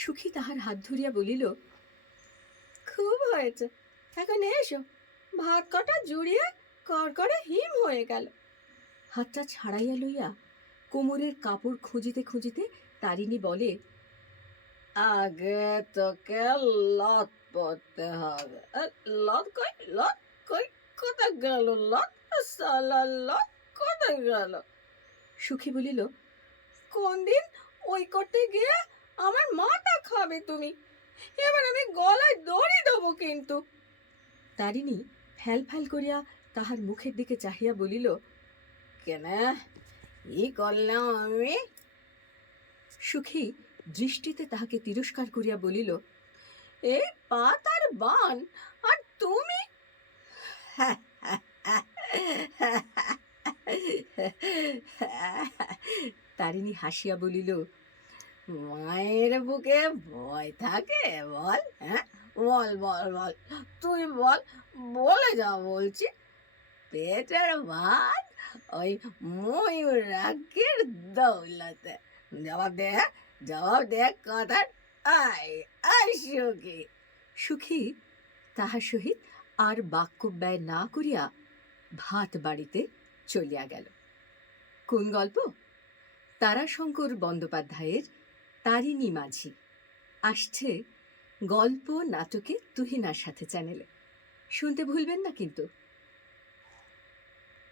সুখী তাহার হাত ধরিয়া বলিল, খুব হয়েছে, এখন এসো, ভাত কটা জুড়িয়ে করকরে হিম হয়ে গেল। হাতটা ছাড়াইয়া লইয়া কোমরের কাপড় খুঁজিতে খুঁজিতে তারিণী বলে, আগে তোকে লত পড়তে হবে। লত কই, লত কই, কোথায় গেল লত? সালা লত কোথায় গেল? সুখী বলিল, কোন দিন ওই করতে গিয়ে আমার মাথা খাবে তুমি, এবার আমি গলায় দড়ি দেবো কিন্তু। তারিণী ফ্যাল ফ্যাল করিয়া তাহার মুখের দিকে চাহিয়া বলিল, কেন, ই করলাম আমি? সুখী দৃষ্টিতে তাহাকে তিরস্কার করিয়া বলিল, এই পাতার বান, আর তুমি? তারিণী হাসিয়া বলিল, মায়ের বুকে ভয় থাকে বল? হ্যাঁ, বল বল বল, তুই বল, বলে যা বলছি। পেটের ভাত ওই ময়ূরাক্ষীর দৌলতে। জবাব দে, জবাব দে কথা। আয় আয় সুখী। সুখী তাহার সহিত আর বাক্য ব্যয় না করিয়া ভাত বাড়িতে চলিয়া গেল। কোন গল্প? তারাশঙ্কর বন্দ্যোপাধ্যায়ের তারিণী মাঝি আসছে গল্প নাটকে তুহিনার সাথে চ্যানেলে। শুনতে ভুলবেন না কিন্তু।